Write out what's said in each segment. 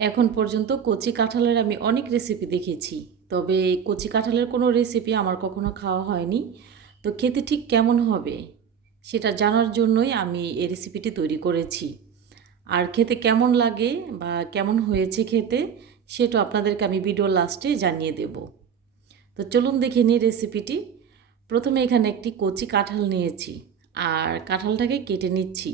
এখন পর্যন্ত কচি কাঁঠালের আমি অনেক রেসিপি দেখেছি। তবে কচি কাঁঠালের কোনো রেসিপি আমার কখনো খাওয়া হয়নি। তো খেতে ঠিক কেমন হবে সেটা জানার জন্যই আমি এই রেসিপিটি তৈরি করেছি। আর খেতে কেমন লাগে বা কেমন হয়েছে খেতে সেটা আপনাদেরকে আমি ভিডিও লাস্টে জানিয়ে দেব। তো চলুন দেখে নিই রেসিপিটি প্রথমে এখানে একটি কচি কাঁঠাল নিয়েছি। আর কাঁঠালটাকে কেটে নিচ্ছি।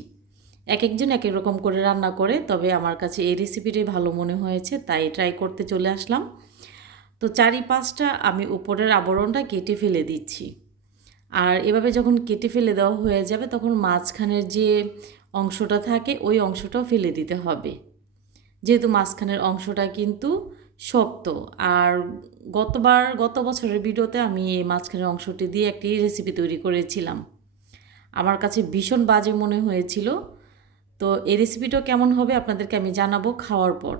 এক একজন এক এক রকম করে রান্না করে, তবে আমার কাছে এই রেসিপিটাই ভালো মনে হয়েছে, তাই ট্রাই করতে চলে আসলাম। তো চারি পাঁচটা আমি উপরের আবরণটা কেটে ফেলে দিচ্ছি। আর এভাবে যখন কেটে ফেলে দেওয়া হয়ে যাবে, তখন মাঝখানের যে অংশটা থাকে, ওই অংশটাও ফেলে দিতে হবে। যেহেতু মাঝখানের অংশটা কিন্তু শক্ত, আর গতবার, গত বছরের ভিডিওতে আমি এই মাঝখানের অংশটি দিয়ে একটি রেসিপি তৈরি করেছিলাম। আমার কাছে ভীষণ বাজে মনে হয়েছিল তো এই রেসিপিটাও কেমন হবে আপনাদেরকে আমি জানাব খাওয়ার পর।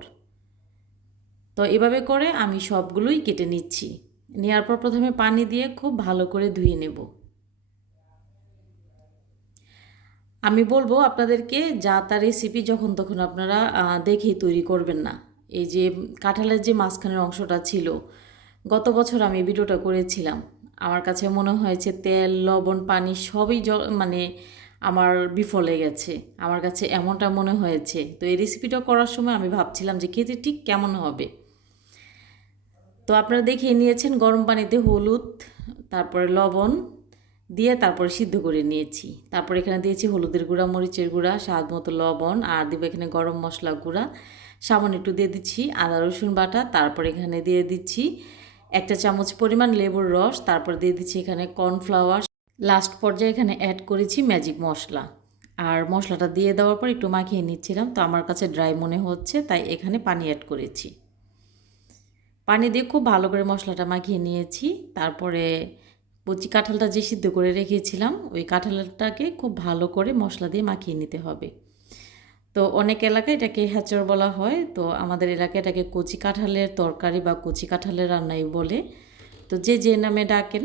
তো এভাবে করে আমি সবগুলোই কেটে নিচ্ছি। নেওয়ার পর প্রথমে পানি দিয়ে খুব ভালো করে ধুয়ে নেব। আমি বলব আপনাদেরকে, যা তা রেসিপি যখন তখন আপনারা দেখেই তৈরি করবেন না। এই যে কাঁঠালের যে মাঝখানের অংশটা ছিল, গত বছর আমি ভিডিওটা করেছিলাম। আমার কাছে মনে হয়েছে তেল, লবণ, পানি সবই মানে আমার বিফলে গেছে। আমার কাছে এমনটা মনে হয়েছে। তো এই রেসিপিটা করার সময় আমি ভাবছিলাম যে খেতে ঠিক কেমন হবে। তো আপনারা দেখিয়ে নিয়েছেন গরম পানিতে হলুদ, তারপরে লবণ দিয়ে তারপরে সিদ্ধ করে নিয়েছি। তারপর এখানে দিয়েছি হলুদের গুঁড়া, মরিচের গুঁড়া, স্বাদ মতো লবণ আর দেবো এখানে গরম মশলা গুঁড়া। সামান্য একটু দিয়ে দিচ্ছি আদা, রসুন বাটা, তারপর এখানে দিয়ে দিচ্ছি একটা চামচ পরিমাণ লেবুর রস, তারপর দিয়ে দিচ্ছি এখানে কর্নফ্লাওয়ার লাস্ট পর্যায়ে এখানে অ্যাড করেছি ম্যাজিক মশলা। আর মশলাটা দিয়ে দেওয়ার পর একটু মাখিয়ে নিচ্ছিলাম, তো আমার কাছে ড্রাই মনে হচ্ছে, তাই এখানে পানি অ্যাড করেছি। পানি দিয়ে খুব ভালো করে মশলাটা মাখিয়ে নিয়েছি, তারপরে কচি কাঁঠালটা যে সিদ্ধ করে রেখেছিলাম, ওই কাঁঠালটাকে খুব ভালো করে মশলা দিয়ে মাখিয়ে নিতে হবে। তো অনেক এলাকায় এটাকে হ্যাচর বলা হয়, তো আমাদের এলাকায় এটাকে কচি কাঁঠালের তরকারি বা কচি কাঁঠালের রান্নাই বলে। তো যে যে নামে ডাকেন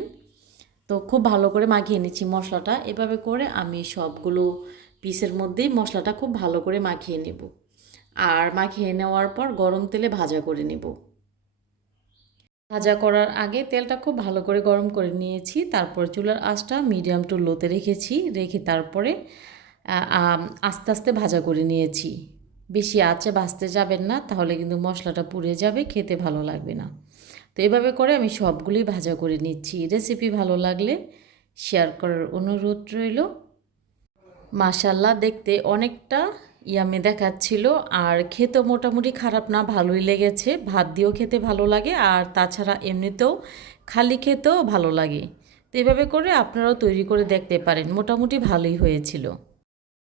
তো খুব ভালো করে মাখিয়ে নিচ্ছি মশলাটা। এভাবে করে আমি সবগুলো পিসের মধ্যেই মশলাটা খুব ভালো করে মাখিয়ে নেব। আর মাখিয়ে নেওয়ার পর গরম তেলে ভাজা করে নেব। ভাজা করার আগে তেলটা খুব ভালো করে গরম করে নিয়েছি। তারপর চুলার আঁচটা মিডিয়াম টু লোতে রেখেছি। রেখে তারপরে আস্তে আস্তে ভাজা করে নিয়েছি। বেশি আঁচে ভাজতে যাবেন না, তাহলে কিন্তু মশলাটা পুড়ে যাবে, খেতে ভালো লাগবে না। তো এভাবে করে আমি সবগুলি ভাজা করে নিচ্ছি। রেসিপি ভালো লাগলে শেয়ার করার অনুরোধ রইল। মাশাল্লাহ দেখতে অনেকটা ইয়ামে দেখাচ্ছিল। আর খেতে মোটামুটি খারাপ না, ভালোই লেগেছে। ভাত দিয়েও খেতে ভালো লাগে, আর তাছাড়া এমনিতেও খালি খেতেও ভালো লাগে। তো এভাবে করে আপনারাও তৈরি করে দেখতে পারেন। মোটামুটি ভালোই হয়েছিল।